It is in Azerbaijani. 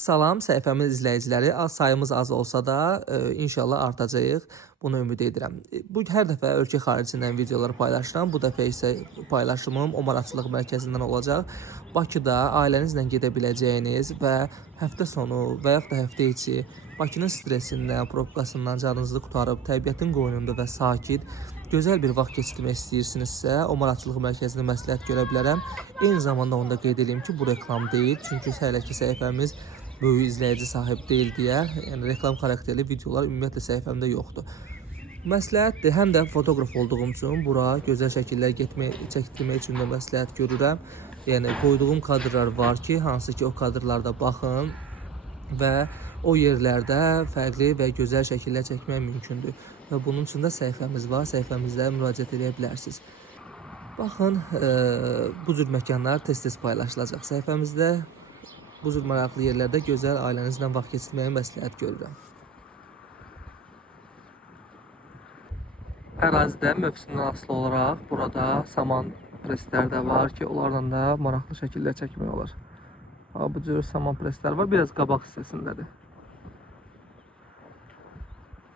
Salam, səhifəmiz izləyiciləri. Sayımız az olsa da, inşallah artacağıq. Bunu ümid edirəm. Bu hər dəfə ölkə xaricindən videolar paylaşıram. Bu dəfə isə paylaşımım Omaraçılıq mərkəzindən olacaq. Bakıda ailənizlə gedə biləcəyiniz və həftə sonu və yaxud da həftə içi Bakının stresindən, probkasından canınızı qurtarıb təbiətin qoynunda və sakit, gözəl bir vaxt keçirmək istəyirsinizsə, Omaraçılıq mərkəzini məsləhət görə bilərəm. Eyni zamanda onu da qeyd edeyim ki, bu reklam deyil. Çünki hələ ki səhifəmiz böyük izləyici sahib deyil deyə, yəni reklam xarakterli videolar ümumiyyətlə səhifəmdə yoxdur. Məsləhətdir, həm də fotoqraf olduğum üçün bura gözəl şəkillər çəkdirmək üçün də məsləhət görürəm. Yəni qoyduğum kadrlar var ki, hansı ki o kadrlarda baxın və o yerlərdə fərqli və gözəl şəkillər çəkmək mümkündür. Və bunun üçün də səhifəmiz var, səhifəmizdə müraciət edə bilərsiniz. Baxın, bu cür məkanlar tez-tez paylaşılacaq. Səhifəmizdə bu cür maraqlı yerlərdə gözəl ailənizlə vaxt keçirməyi məsləhət görürəm. Ərazidə mövsümdən asılı olaraq burada saman preslər də var ki, onlarla da maraqlı şəkildə çəkmək olar. Bu cür saman preslər var, biraz qabaq hissəsindədir.